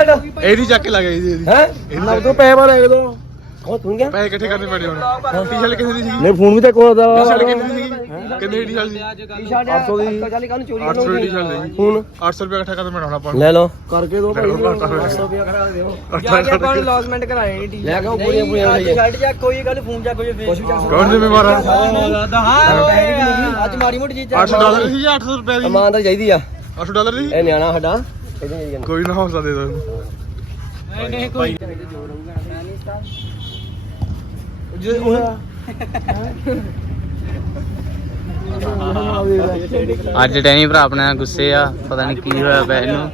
T shirt ਇਹਦੀ ਚੱਕ ਕੇ ਲੱਗ ਗਈ ਇਹਦੀ ਹੈ ਨਾ ਤੂੰ ਪੈਸੇ ਵਾਲੇ ਇੱਕ ਦੋ ਉਹ ਤੂੰ ਗਿਆ ਪੈਸੇ ਇਕੱਠੇ ਕਰਨੇ ਪੈਣੇ ਹੁਣ ਟੀ-ਸ਼ਰਟ ਕਿੰਨੇ ਦੀ ਸੀਗੀ ਨਹੀਂ ਫੋਨ ਵੀ ਤੇ ਕੋਲ ਦਾ ਟੀ-ਸ਼ਰਟ ਕਿੰਨੇ ਦੀ ਸੀਗੀ ਕਿੰਨੇ ਦੀ ਟੀ-ਸ਼ਰਟ ਸੀ ਟੀ-ਸ਼ਰਟ 800 ਦੀ ਚੱਲ ਕਾਹਨੂੰ ਚੋਰੀ 800 ਦੀ ਟੀ-ਸ਼ਰਟ ਸੀ ਹੁਣ 800 ਰੁਪਏ ਇਕੱਠਾ ਕਰਨਾ ਪੈਣਾ ਹੁਣ ਆਪਾਂ ਲੈ ਲਓ ਕਰਕੇ ਦੋ ਭਾਈ ਲੈ ਲਓ, 800 ਰੁਪਏ ਕਰਾ ਦਿਓ ਜਾ ਕੇ ਆਪਾਂ ਲੌਸਮੈਂਟ ਕਰਾਏ ਟੀ ਲੈ ਕੇ ਆਓ ਪੂਰੀਆਂ ਪੂਰੀਆਂ ਲੈ ਸ਼ਰਟ ਜਾਂ ਕੋਈ ਗੱਲ ਫੋਨ ਜਾਂ ਕੋਈ ਕੁਛ ਵੀ ਚੱਕ ਕੌਣ ਜ਼ਿੰਮੇਵਾਰ ਹੈ ਹਾਂ ਅੱਜ ਮਾੜੀ ਮੋਟੀ ਚੀਜ਼ 800 ਡਾਲਰ ਦੀ ਜਾਂ 800 ਰੁਪਏ ਦੀ ਇਮਾਨਦਾਰ ਚਾਹੀਦੀ ਆ 800 ਡਾਲਰ ਦੀ ਇਹ ਨਿਆਣਾ ਸਾਡਾ ਇਹਦੇ ਕੋਈ ਨਾ ਹੌਸਲਾ ਦੇ ਦੋ ਨਹੀਂ ਕੋਈ ਅੱਜ ਟੈਨੀ ਭਰਾ ਆਪਣੇ ਨਾਲ ਗੁੱਸੇ ਆ ਪਤਾ ਨਹੀਂ ਕੀ ਹੋਇਆ ਪਿਆ ਇਹਨੂੰ।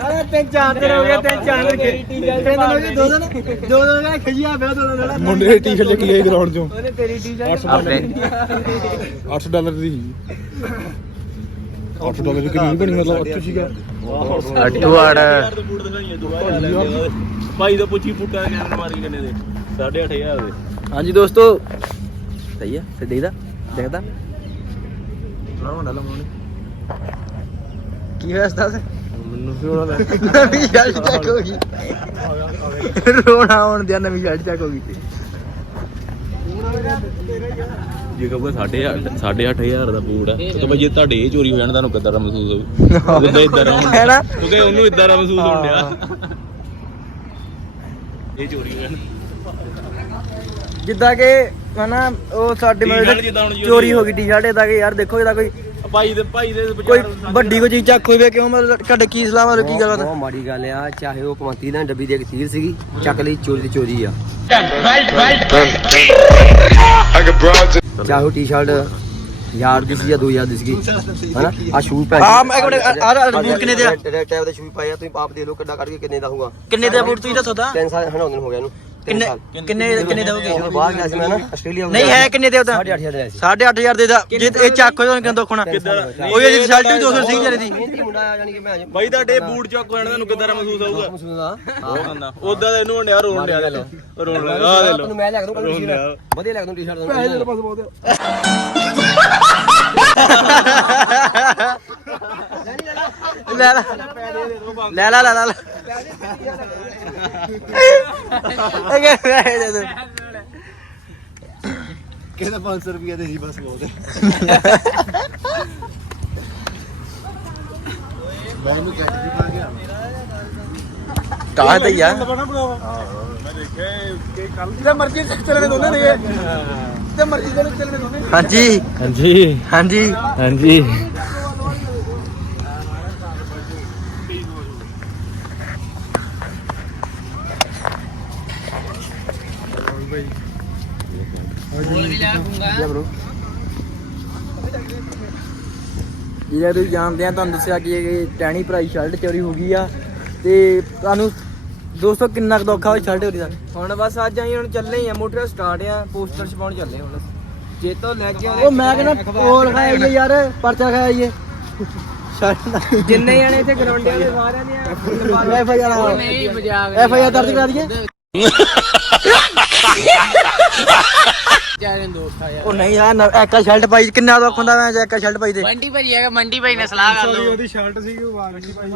ਅਰੇ ਤਿੰਨ ਚਾਰ ਦਿਨ ਹੋ ਗਏ ਤਿੰਨ ਚਾਰ ਦਿਨ ਤਿੰਨ ਦਿਨ ਹੋ ਗਏ ਦੋ ਦਿਨ ਦੋ ਦਿਨ ਦਾ ਖਜਿਆ ਪਿਆ ਦੋ ਦਿਨ ਦਾ ਮੁੰਡੇ ਦੇ ਟੀ-ਸ਼ਰਟ ਚੱਕ ਲਈ ਗਰਾਊਂਡ ਚੋਂ। ਉਹਨੇ ਤੇਰੀ ਟੀ ਆਪਣੇ 800 ਡਾਲਰ ਦੀ। ਸੀ 800 ਡਾਲਰ ਦੀ ਕਿੰਨੀ ਬਣੀ ਮਤਲਬ 800 ਸੀਗਾ। ਅੱਟੂ ਆੜ ਭਾਈ ਦਾ ਪੁੱਛੀ ਫੁੱਟਾ ਕਹਿਣ ਮਾਰੀ ਕਿੰਨੇ ਦੇ? 8500 ਦੇ। ਹਾਂਜੀ ਦੋਸਤੋ ਸਹੀ ਆ ਤੇ ਦੇਖਦਾ ਦੇਖਦਾ। ਕੀ ਹੋਇਆ ਸਤਾ ਮੈਨੂੰ ਵੀ ਦਾ ਨਵੀਂ ਸ਼ਰਟ ਚੈੱਕ ਹੋ ਗਈ। ਰੋਣਾ ਆਉਣ ਦਿਆ ਨਵੀਂ ਸ਼ਰਟ ਚੈੱਕ ਹੋ ਗਈ। ਜੇ ਕਹੂਗਾ 8500 ਦਾ ਬੂਟ ਆ। ਤੇ ਭਾਈ ਜੇ ਤੁਹਾਡੇ ਇਹ ਚੋਰੀ ਹੋ ਜਾਣ ਤੁਹਾਨੂੰ ਕਿੱਦਾਂ ਦਾ ਮਹਿਸੂਸ ਹੋਊ? ਕਿੱਦਾਂ ਇਦਾਂ ਦਾ ਹੈ ਨਾ? ਕਿਉਂਕਿ ਉਹਨੂੰ ਇਦਾਂ ਦਾ ਮਹਿਸੂਸ ਹੋਣ ਡਿਆ। ਇਹ ਚੋਰੀ ਹੋ ਜਾਣ ਜਿੱਦਾਂ ਕਿ ਹਨਾ ਉਹ ਸਾਡੇ T-shirt ਜਿੱਦਾਂ ਹੁਣ ਚੋਰੀ ਹੋ ਗਈ ਟੀ-ਸ਼ਰਟ ਇਹਦਾ ਕਿ ਯਾਰ ਦੇਖੋ ਇਹਦਾ ਕੋਈ ਭਾਈ ਦੇ ਭਾਈ ਦੇ ਕੋਈ ਵੱਡੀ ਕੋਈ ਚੀਜ਼ ਚੱਕ ਹੋਈ ਵੇ ਕਿਉਂ ਮਤਲਬ ਤੁਹਾਡੇ ਕੀ ਸਲਾਹ ਮਤਲਬ ਕੀ ਗੱਲ ਬਹੁਤ ਮਾੜੀ ਗੱਲ ਆ ਚਾਹੇ ਉਹ ਪਮੰਤੀ ਦਾ ਡੱਬੀ ਦੀ ਇੱਕ ਤੀਰ ਸੀਗੀ ਚੱਕ ਲਈ ਚੋਰੀ ਦੀ ਚੋਰੀ ਆ। ਚਾਹੇ ਉਹ ਟੀ-ਸ਼ਰਟ ਯਾਰ ਦੀ ਸੀ ਜਾਂ 2000 ਦੀ ਸੀਗੀ ਹਨਾ ਆ ਸ਼ੂਜ਼ ਪੈ ਆ ਇੱਕ ਮਿੰਟ ਆ ਆ ਬੂਟ ਕਿੰਨੇ ਦੇ ਆ ਰੈਡ ਟੈਪ ਦੇ ਸ਼ੂਜ਼ ਪਾਏ ਆ ਤੁਸੀਂ ਆਪ ਦੇ ਲਓ ਕਿੱਡਾ ਕੱਢ ਕੇ ਕਿੰਨੇ ਦਾ ਹੋਊਗਾ ਕਿੰਨੇ ਦੇ ਆ ਬੂਟ ਤੁਸੀਂ ਦੱਸੋ ਤਾਂ 3 ਸਾਲ ਹਣਾ ਦਿਨ ਹੋ ਗਿਆ ਇਹਨੂੰ ਕਿੰਨੇ। ਕਿੰਨੇ ਕਿੰਨੇ ਦੇ ਜਦੋਂ ਬਾਹਰ ਗਿਆ ਸੀ ਮੈਂ ਨਾ ਆਸਟ੍ਰੇਲੀਆ ਨਹੀਂ ਹੈ ਕਿੰਨੇ ਦੇ ਉਹਦਾ 8500 ਦਾ ਸੀ। 8500 ਦੇ ਦਾ। ਜੇ ਇਹ ਚੱਕ ਹੋਇਆ ਕਿੰਨਾ ਦੁੱਖ ਹੋਣਾ? ਉਹ ਇਹ ਸ਼ਰਟ ਵੀ 200 ਸੀ ਜਰੇ ਦੀ। ਮਿਹਨਤੀ ਮੁੰਡਾ ਆ ਜਾਨੀ ਕਿ ਮੈਂ ਭਾਈ ਤੁਹਾਡੇ ਬੂਟ ਚੱਕ ਹੋ ਜਾਣ ਤੁਹਾਨੂੰ ਕਿੱਦਾਂ ਦਾ ਮਹਿਸੂਸ ਹੋਊਗਾ ਸੁਣਦਾ ਉਹ ਕਹਿੰਦਾ ਉਦਾਂ ਦਾ ਇਹਨੂੰ ਹੁੰਡਿਆ ਰੋਣ ਡਿਆ ਦੇ ਲੋ ਰੋਣ ਡਿਆ ਆ ਦੇ ਲੋ ਮੈਂ ਲਿਆ ਕੇ ਦੂੰ ਟੀ-ਸ਼ਰਟ ਵਧੀਆ ਲਿਆ ਕੇ ਦੂੰ ਤੈਨੂੰ। ਲੈ ਲੈ ਲੈ ਲੈ ਲੈ। ਕਿ ਕਿਹਦਾ 500 ਰੁਪਏ ਦੇ ਸੀ ਬਸ ਬਹੁਤ ਕਾਹ ਤੇ ਯਾਰ ਮੈਂ ਦੇਖਿਆ ਕਿ ਕੱਲ ਤੇ ਮਰਜ਼ੀ ਚੱਲਣੇ ਦੋਨੇ ਨੇ ਤੇ ਮਰਜ਼ੀ ਦੇ ਚੱਲਣੇ ਦੋਨੇ। ਹਾਂਜੀ। ਹਾਂਜੀ। ਹਾਂਜੀ। ਹਾਂਜੀ। ਜਿਹੜਾ ਤੁਸੀਂ ਜਾਣਦੇ ਆ ਤੁਹਾਨੂੰ ਦੱਸਿਆ ਕਿ ਇਹ ਟੈਣੀ ਭਰਾਈ ਸ਼ਰਟ ਚੋਰੀ ਹੋ ਗਈ ਆ। ਤੇ ਤੁਹਾਨੂੰ ਦੋਸਤੋ ਕਿੰਨਾ ਕੁ ਦੁੱਖ ਆ ਉਹ ਸ਼ਰਟ ਚੋਰੀ ਦਾ? ਹੁਣ ਬਸ ਅੱਜ ਆਈ ਹੁਣ ਚੱਲੇ ਹੀ ਆ ਮੋਟਰ ਸਟਾਰਟ ਆ ਪੋਸਟਰ ਛਪਾਉਣ ਚੱਲੇ ਹੁਣ ਜੇ ਤੋਂ ਲੈ ਕੇ ਉਹ ਮੈਂ ਕਹਿੰਦਾ ਉਹ ਲਿਖਾਇਆ ਜੀ ਯਾਰ ਪਰਚਾ ਸ਼ਰਟ ਦਾ। ਜਿੰਨੇ ਜਣੇ ਇੱਥੇ ਗਰਾਉਂਡਿਆਂ ਦੇ ਸਾਰਿਆਂ ਦੀਆਂ ਐਫ ਆਈ ਆਰ ਨਹੀਂ ਮਜ਼ਾਕ ਐਫ ਆਈ ਆਰ ਦਰਜ ਕਰਾ ਦਈਏ। ਉਹ ਨਹੀਂ ਯਾਰ ਐਕਾ ਸ਼ਰਟ ਪਾਈ ਕਿੰਨਾ ਦੁੱਖ ਹੁੰਦਾ ਮੈਂ ਜੇ ਐਕਾ ਸ਼ਰਟ ਪਾਈ ਤੇ। ਮੰਡੀ ਭਾਈ ਹੈਗਾ ਮੰਡੀ ਭਾਈ ਨੇ ਸਲਾਹ ਕਰ ਲਓ। ਉਹਦੀ ਸ਼ਰਟ ਸੀਗੀ ਉਹ ਵਾਗ ਨਹੀਂ ਭਾਈ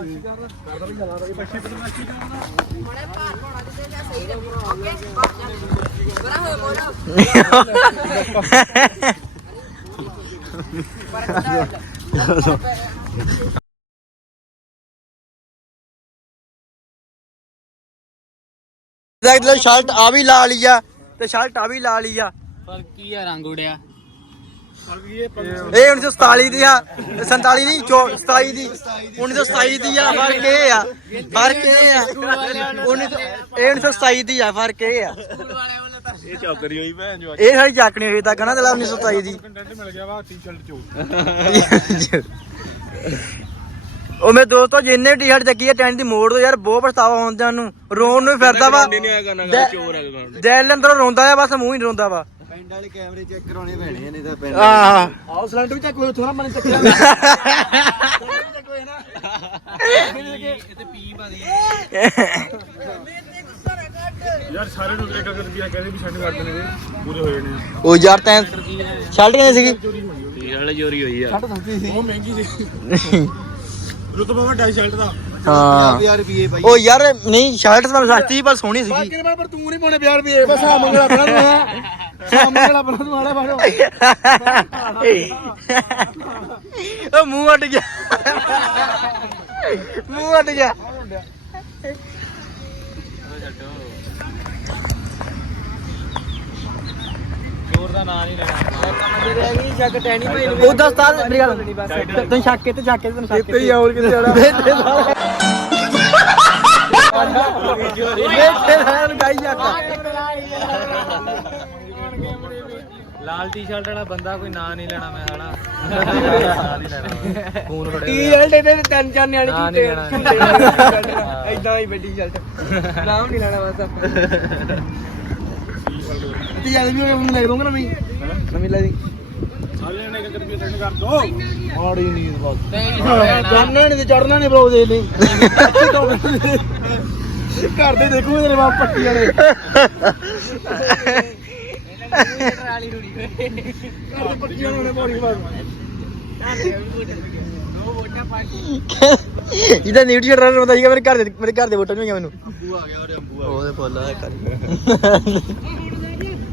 ਦੇਖ ਲਓ ਸ਼ਰਟ ਆ ਵੀ ਲਾ ਲਈ ਆ ਤੇ ਸ਼ਰਟ ਆ ਵੀ ਲਾ ਲਈ ਆ। ਪਰ ਕੀ ਆ ਰੰਗ ਉੜਿਆ? ਇਹ 1947 ਦੀ ਆ 47 ਨਹੀਂ 27 ਦੀ। 1927 ਦੀ ਆ ਫ਼ਰਕ ਇਹ ਆ ਫ਼ਰਕ ਇਹ ਆ। 1900 ਇਹ 1927 ਦੀ ਆ ਫ਼ਰਕ ਇਹ ਆ। ਇਹ ਚੌਕਰੀ ਹੋਈ ਭੈਣ ਜੋ ਇਹ ਸਾਡੀ ਜਾਕਣੀ ਹੋਈ ਤਾਂ ਕਹਣਾ ਤੇ 1927 ਦੀ। ਕੰਟੈਂਟ ਮਿਲ ਗਿਆ ਵਾ ਟੀ-ਸ਼ਰਟ ਚੋਂ ਉਹ ਮੇਰੇ ਦੋਸਤੋ ਜਿੰਨੇ ਟੀ-ਸ਼ਰਟ ਚੱਕੀ ਆ ਟੈਂਟ ਦੀ ਮੋੜ ਦੋ ਯਾਰ ਬਹੁਤ ਪਛਤਾਵਾ ਹੁੰਦਾ ਨੂੰ ਰੋਣ ਨੂੰ ਫਿਰਦਾ ਵਾ। ਦਿਲ ਅੰਦਰੋਂ ਰੋਂਦਾ ਆ ਬਸ ਮੂੰਹ ਹੀ ਨੀ ਰੋਂਦਾ ਵਾ। ਪਿੰਡ ਵਾਲੇ ਕੈਮਰੇ ਚੈੱਕ ਕਰਾਉਣੇ ਪੈਣੇ ਨਹੀਂ ਤਾਂ ਪਿੰਡ ਆਹ। ਆਓ ਸਿਲੰਡਰ ਵੀ ਚੈੱਕ ਹੋਇਆ ਥੋੜਾ ਮਨ ਚੱਕਿਆ। ਯਾਰ ਸਾਰੇ ਨੂੰ ਇੱਕ ਕਰ ਦਿਆ ਕਹਿੰਦੇ ਵੀ ਸਾਡੇ ਕਰ ਦੇਣਗੇ ਪੂਰੇ ਹੋ ਜਾਣੇ ਆ ਉਹ ਯਾਰ ਤੈਂ ਸ਼ਰਟ ਕਿੰਨੇ ਸੀਗੀ? ਚੋਰੀ ਹੋਈ ਆ। ਉਹ ਮਹਿੰਗੀ ਸੀ। ਰੁਤਬਾ ਵੱਡਾ ਸ਼ਰਟ ਦਾ। ਹਾਂ। ਯਾਰ ਰੁਪਏ ਬਾਈ। ਉਹ ਯਾਰ ਨਹੀਂ ਸ਼ਰਟ ਤਾਂ ਸਸਤੀ ਸੀ, ਪਰ ਸੋਹਣੀ ਸੀਗੀ। ਬਾਕੀ ਨੇ ਪਰ ਤੂੰ ਨਹੀਂ ਪਾਉਣੇ 50 ਰੁਪਏ। ਬਸ ਆ ਮੰਗਲਾ ਆਪਣਾ ਤੂੰ ਆ ਮੰਗਲਾ ਆਪਣਾ ਤੂੰ ਆਲਾ ਬਾੜੋ ਉਹ ਮੂੰਹ ਅਟ ਗਿਆ। ਮੂੰਹ ਅਟ ਗਿਆ। ਮੇਰੀ ਗੱਲ ਤੈਨੂੰ ਸ਼ੱਕ ਤੈਨੂੰ ਸ਼ੱਕ ਹੀ ਕਿਤੇ ਬੇਟੇ ਗਾਈ ਲਾਲ ਟੀ-ਸ਼ਰਟ ਵਾਲਾ ਬੰਦਾ ਕੋਈ ਨਾਂ ਨਹੀਂ ਲੈਣਾ ਮੈਂ ਲੈਣਾ। ਫੋਨ ਫੜਿਆ ਟੀ ਸ਼ਰਟ ਇਹਦੇ ਤਿੰਨ ਚਾਰ ਨਿਆਣੇ ਕੀਤੇ। ਐਦਾਂ ਹੀ। ਵੱਡੀ ਸ਼ਰਟ ਨਾਮ ਨਹੀਂ ਲੈਣਾ ਬਸ ਤੇ ਯਾਰ ਵੀ ਉਹਨੂੰ ਲੈ ਦੂੰਗਾ ਨਾ ਮੈਂ ਨਵੀਂ ਲੈ ਦੀ ਸਾਰਿਆਂ ਨੇ ਇੱਕ ਰੁਪਏ ਸੈਂਡ ਕਰ ਦੋ। ਆੜੀ ਨਹੀਂ ਬਸ। ਜਾਨਣਾ ਨਹੀਂ ਤੇ ਚੜਨਾ ਨਹੀਂ ਬਰੋ ਦੇ ਨਹੀਂ ਘਰ ਦੇ ਦੇਖੂਗੇ ਤੇਰੇ ਬਾਪ ਪੱਟੀ ਵਾਲੇ। ਘਰ ਦੇ ਪੱਟੀ ਵਾਲੇ ਨੇ ਬੋੜੀ ਮਾਰ। ਜਿਹਦਾ ਨਿਊਟ ਸ਼ਰਟ ਰਨ ਹੁੰਦਾ ਸੀਗਾ ਮੇਰੇ ਘਰ ਦੇ ਮੇਰੇ ਘਰ ਦੇ ਵੋਟਾਂ ਨਹੀਂ ਹੋਈਆਂ ਮੈਨੂੰ। ਅੰਬੂ ਆ ਗਿਆ ਉਹਦੇ ਅੰਬੂ ਉਹਦੇ ਫੁੱਲ ਆ ਕਰ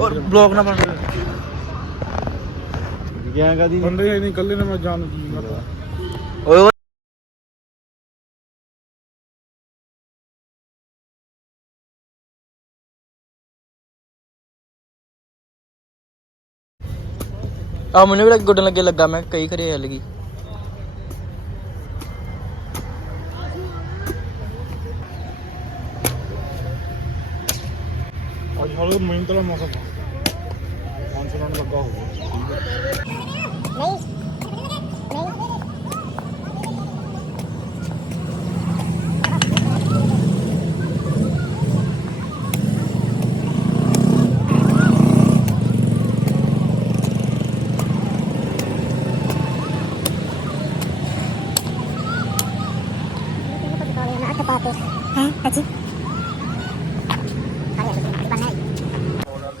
ਔਰ ਬਲੌਗ ਨਾ ਬਣ ਗਿਆ ਕਦੀ ਬੰਦੇ ਨਹੀਂ ਇਕੱਲੇ ਨੇ ਮੈਂ ਜਾਣ ਕੀ ਮਤਲਬ ਓਏ ਓਏ। ਆ ਮੈਨੂੰ ਵੀ ਗੁੱਡਣ ਲੱਗੇ ਲੱਗਾ ਮੈਂ ਕਈ ਖਰੇ ਹਿੱਲ ਗਈ। ਅੱਜ ਹਾਲੇ ਮਿਹਨਤ ਵਾਲਾ ਮੌਸਮ ਆ। ਮਾਨਸੂਨ ਲੱਗਾ ਹੋਊਗਾ।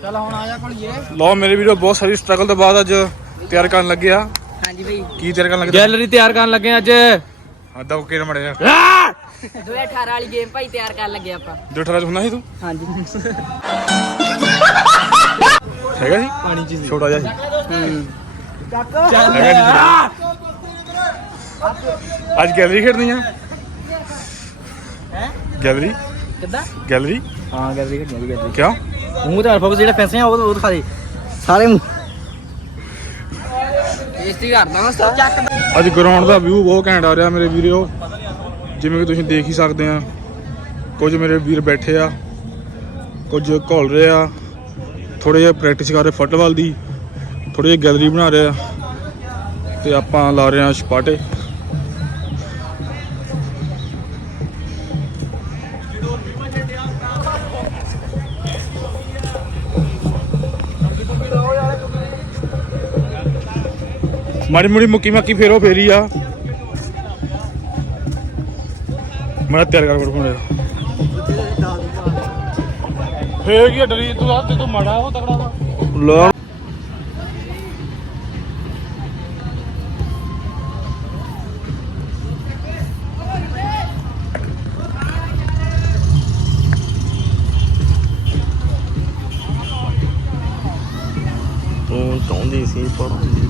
ਚੱਲ ਹੁਣ ਆ ਜਾ ਕੋਲੀਏ ਲਓ ਮੇਰੇ ਵੀਰੋ ਬਹੁਤ ਸਾਰੀ ਸਟਰਗਲ ਤੋਂ ਬਾਅਦ ਅੱਜ ਤਿਆਰ ਕਰਨ ਲੱਗੇ ਆ। ਹਾਂਜੀ ਬਈ। ਕੀ ਤਿਆਰ ਕਰਨ ਲੱਗੇ? ਗੈਲਰੀ ਤਿਆਰ ਕਰਨ ਲੱਗੇ ਅੱਜ। ਆਦਾ ਉਹ ਕਿਹੜਾ ਮੜਿਆ 2018 ਵਾਲੀ ਗੇਮ ਭਾਈ ਤਿਆਰ ਕਰਨ ਲੱਗੇ ਆਪਾਂ। ਜੋ ਠਰਾ ਹੁੰਦਾ ਸੀ ਤੂੰ? ਹਾਂਜੀ। ਹੈਗਾ ਸੀ? ਪਾਣੀ ਚ ਛੋਟਾ ਜਿਹਾ ਸੀ। ਹੂੰ ਸੀ ਅੱਜ ਗੈਲਰੀ ਖੇਡਣੀ ਆ। ਗੈਲਰੀ ਕਿੱਦਾਂ? ਗੈਲਰੀ ਹਾਂ ਗੈਲਰੀ ਖੇਡਣੀ ਗੈਲਰੀ ਕਿਉਂ? ਮੂੰਹ ਤੇ ਅਲਫਾ ਜਿਹੜੇ ਪੈਸੇ ਆ ਉਹ ਉਹ ਦਿਖਾ ਦੇ। ਸਾਰੇ ਮੂੰਹ। ਬੇਇੱਜ਼ਤੀ ਕਰਦਾ ਮੈਂ ਚੱਕ। ਅੱਜ ਗਰਾਊਂਡ ਦਾ ਵਿਊ ਬਹੁਤ ਘੈਂਟ ਆ ਰਿਹਾ ਮੇਰੇ ਵੀਰੋ। ਜਿਵੇਂ ਕਿ ਤੁਸੀਂ ਦੇਖ ਹੀ ਸਕਦੇ ਆ। ਕੁਝ ਮੇਰੇ ਵੀਰ ਬੈਠੇ ਆ। ਕੁਝ ਘੋਲ ਰਹੇ ਆ। ਥੋੜੇ ਜਿਹਾ ਪ੍ਰੈਕਟਿਸ ਕਰ ਰਹੇ ਫੁੱਟਬਾਲ ਦੀ। ਥੋੜੀ ਜਿਹੀ ਗੈਲਰੀ ਬਣਾ ਰਹੇ ਆ। ਤੇ ਆਪਾਂ ਲਾ ਰਹੇ ਆ ਛਪਾਟੇ। ਮਾੜੀ ਮੁੜੀ ਮੁੱਕੀ ਮੱਕੀ ਫੇਰੋ ਫੇਰੀ ਆ। ਮੈਂ ਤਿਆਰ ਕਰ ਫੜ ਫੋਨ ਫੇਰ ਕੀ ਡਰੀ ਤੂੰ ਆ, ਤੇ ਤੂੰ ਮਾੜਾ ਉਹ ਤਗੜਾ ਵਾ। ਤੂੰ ਚਾਹੁੰਦੀ ਸੀ ਪੜ੍ਹਾਈ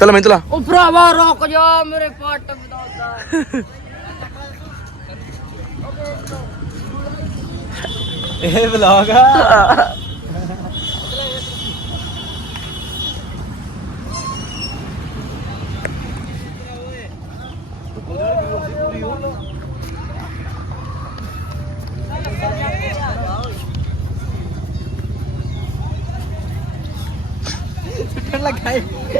ਚਲ ਮੈਂ ਚਲਾ ਉਹ ਭਰਾਵਾ ਰੁਕ ਜਾ ਮੇਰੇ ਪੱਟ ਇਹ ਵਲੌਗ ਆ। ਲੱਗਾ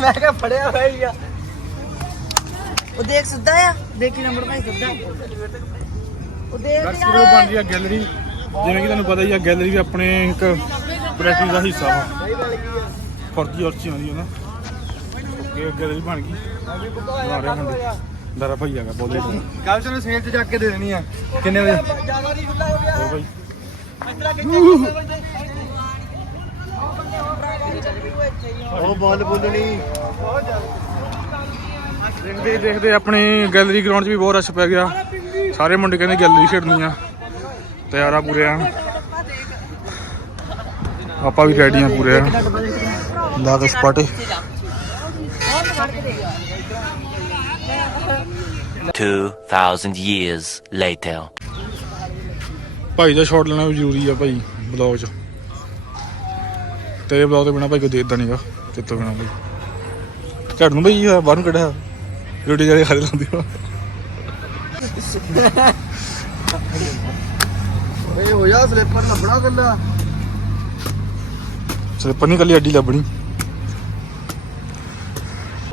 ਮੈਂ ਕਿਹਾ ਫੜਿਆ ਹੋਇਆ ਹੀ ਆ। ਉਹ ਦੇਖ ਸਿੱਧਾ ਆ? ਦੇਖੀ ਨੰਬਰ ਭਾਈ ਸਿੱਧਾ। ਉਹ ਦੇਖ ਦਰਸ਼ਕ ਵੀਰੋ ਬਣ ਰਹੀ ਆ ਗੈਲਰੀ ਜਿਵੇਂ ਕਿ ਤੁਹਾਨੂੰ ਪਤਾ ਹੀ ਆ ਗੈਲਰੀ ਵੀ ਆਪਣੇ ਇੱਕ ਪ੍ਰੈਕਟਿਸ ਦਾ ਹਿੱਸਾ ਵਾ। ਫਰਜੀ ਔਰਚੀ ਆਉਂਦੀ ਹੈ ਨਾ? ਇਹ ਗੈਲਰੀ ਬਣ ਗਈ। ਬਣਾ ਰਿਹਾ ਮੁੰਡੇ। ਦਰਾ ਭਈਆ ਦਾ ਬੋਲੇ ਹੋਰ ਕੱਲ ਤੈਨੂੰ ਸੇਲ ਤੇ ਜਾ ਕੇ ਦੇ ਦੇਣੀ ਆ। ਕਿੰਨੇ ਵਜੇ? ਭਾਈ। ਉਹ ਬੋਲ ਬੋਲਣੀ। ਦੇਖਦੇ ਦੇਖਦੇ ਆਪਣੇ ਗੈਲਰੀ ਗਰਾਊਂਡ 'ਚ ਵੀ ਬਹੁਤ ਰਸ਼ ਪੈ ਗਿਆ। ਸਾਰੇ ਮੁੰਡੇ ਕਹਿੰਦੇ ਗੈਲਰੀ ਖੇਡਣੀ ਆ। ਤਿਆਰਾ ਪੂਰੇ ਆ। ਆਪਾਂ ਵੀ ਰੈਡੀ ਆ ਪੂਰੇ ਆ। ਲਾ ਕੇ ਸਪਾਟੇ। 2,000 years later. ਭਾਈ ਦਾ ਸ਼ਾਟ ਲੈਣਾ ਜ਼ਰੂਰੀ ਆ ਭਾਈ ਬਲੌਗ 'ਚ। ਤੇਰੇ ਬਲੌਗ ਤੋਂ ਬਿਨਾ ਭਾਈ ਕੋਈ ਦੇਖਦਾ ਨਹੀਂਗਾ ਤੇਤੋਂ ਬਿਨਾ ਭਾਈ। ਘੜ ਨੂੰ ਭਾਈ ਹੋਇਆ ਬਾਹਰ ਨੂੰ ਕੱਢਿਆ। ਰੋਟੀ ਜਿਹੜੇ ਖਾਦੇ ਲਾਉਂਦੀ ਆ ਓਏ ਹੋ ਜਾ ਸਲਿੱਪਰ ਲੱਭਣਾ ਕੱਲਾ ਸਲਿੱਪਰ ਨਹੀਂ ਕੱਲੀ ਅੱਡੀ ਲੱਭਣੀ।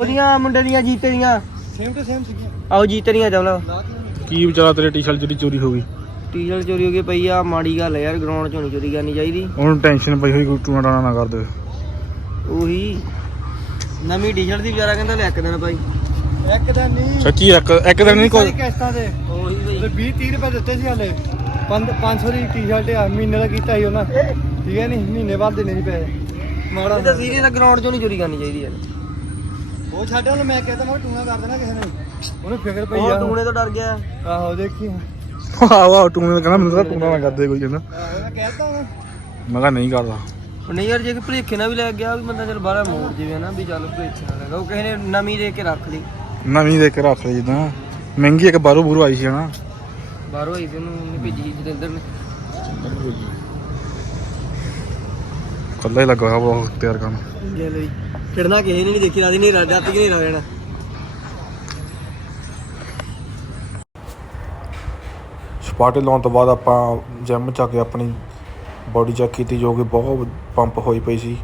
ਉਹਦੀਆਂ ਮੁੰਡੇ ਦੀਆਂ ਜੀਤੇ ਦੀਆਂ। ਸੇਮ ਟੂ ਸੇਮ ਸੀਗੀਆਂ। ਆਓ ਜੀਤੇ ਦੀਆਂ ਚਾਵਲਾ ਕੀ। ਵਿਚਾਰਾ ਤੇਰੇ ਟੀ-ਸ਼ਰਟ ਜਿਹੜੀ ਚੋਰੀ ਹੋ ਗਈ? ਟੀ-ਸ਼ਰਟ ਚੋਰੀ ਹੋ ਗਈ ਪਈ ਆ ਮਾੜੀ ਗੱਲ ਯਾਰ ਗਰਾਊਂਡ ਚੋਂ ਨਹੀਂ ਚੋਰੀ ਕਰਨੀ ਚਾਹੀਦੀ। ਉਹਨੂੰ ਟੈਨਸ਼ਨ ਪਈ ਹੋਈ ਕੋਈ ਟੂਣਾ ਟਾਣਾ ਨਾ ਕਰ ਦੇ ਉਹੀ। ਨਵੀਂ ਟੀ-ਸ਼ਰਟ ਦੀ ਵਿਚਾਰਾ ਕਹਿੰਦਾ ਲੈ ਕੇ ਦੇਣਾ ਭਾਈ ਇੱਕ ਦਿਨ ਨਹੀਂ। ਸੱਚੀ ਇੱਕ ਇੱਕ ਦਿਨ ਨਹੀਂ ਕੋਈ ਕਿਸ਼ਤਾਂ ਤੇ। ਉਹੀ ਉਹਦੇ 20 30 ਰੁਪਏ ਦਿੱਤੇ ਸੀ ਹਲੇ। 500 ਦੀ ਟੀ-ਸ਼ਰਟ ਆ ਮਹੀਨੇ ਦਾ ਕੀਤਾ ਸੀ ਉਹਨਾਂ। ਠੀਕ ਹੈ ਨਹੀਂ ਮਹੀਨੇ ਬਾਅਦ ਦੇਣੇ ਸੀ ਪੈਸੇ। ਮਾੜਾ ਤਾਂ ਸੀਰੀਅਸ ਗਰਾਊਂਡ ਚੋਂ ਨਹੀਂ ਚੋਰੀ ਕਰਨੀ ਚਾਹੀਦੀ ਯਾਰ। ਉਹ ਛੱਡ ਉਹਨੂੰ ਮੈਂ ਕਹਿੰਦਾ ਮੈਂ ਟੂਣਾ ਕਰ ਦੇਣਾ ਕਿਸੇ ਨੇ। ਉਹਨੂੰ ਫਿਕਰ ਪਈ ਉਹ ਆ। ਟੂਣੇ ਤੋਂ ਡਰ ਗਿਆ। ਆਹੋ ਦੇਖੀ ਆਹ ਆਹ ਟੂਣੇ ਕਹਿੰਦਾ ਮੈਨੂੰ ਤਾਂ ਟੂਣਾ ਨਾ ਕਰਦੇ ਕੋਈ ਕਹਿੰਦਾ। ਮੈਂ ਕਹਿਤਾ ਨਾ। ਮੈਂ ਕਿਹਾ ਨਹੀਂ ਕਰਦਾ। ਨਹੀਂ ਯਾਰ ਜੇ ਕਿ ਭਲੇਖੇ ਨਾਲ ਵੀ ਲੈ ਗਿਆ ਵੀ ਬੰਦਾ ਚਲ ਬਾਹਰ ਮੋੜ ਜਿਵੇਂ ਨਾ ਵੀ ਚੱਲ ਭਲੇਖੇ ਨਾਲ ਲੱਗਾ ਉਹ ਕਿਸੇ ਨੇ ਨਵੀਂ ਦੇ ਕੇ ਰੱਖ ਲਈ। ਨਵੀਂ ਦੇ ਕੇ ਰੱਖ ਲਈ ਜਿੱਦਾਂ। ਮਹਿੰਗੀ ਇੱਕ ਬਾਹਰੋਂ ਬੂਰੋਂ ਆਈ ਸੀ ਹਨਾ। ਬਾਹਰੋਂ ਆਈ ਸੀ ਉਹਨੂੰ ਉਹਨੇ ਭੇਜੀ ਸੀ ਜਤਿੰਦਰ ਨੇ। ਕੱਲਾ ਹੀ ਲੱਗਾ ਹੋਇਆ ਉਹ ਤਿਆਰ ਕਰਨ। ਜੇ। ਲਈ ਖੜਨਾ ਕਿਸੇ ਨੇ ਨਹੀਂ ਦੇਖੀ ਰਾਦੀ ਨਹੀਂ ਰਾਜਾ ਤੇ ਨਹੀਂ ਰਹਿਣਾ। ਸਪਾਟੇ ਲਾਉਣ ਤੋਂ ਬਾਅਦ ਆਪਾਂ ਜਿਮ ਚ ਆ ਕੇ ਆਪਣੀ ਬੋਡੀ ਚੈੱਕ ਕੀਤੀ, ਜੋ ਕਿ ਬਹੁਤ ਪੰਪ ਹੋਈ ਪਈ ਸੀ।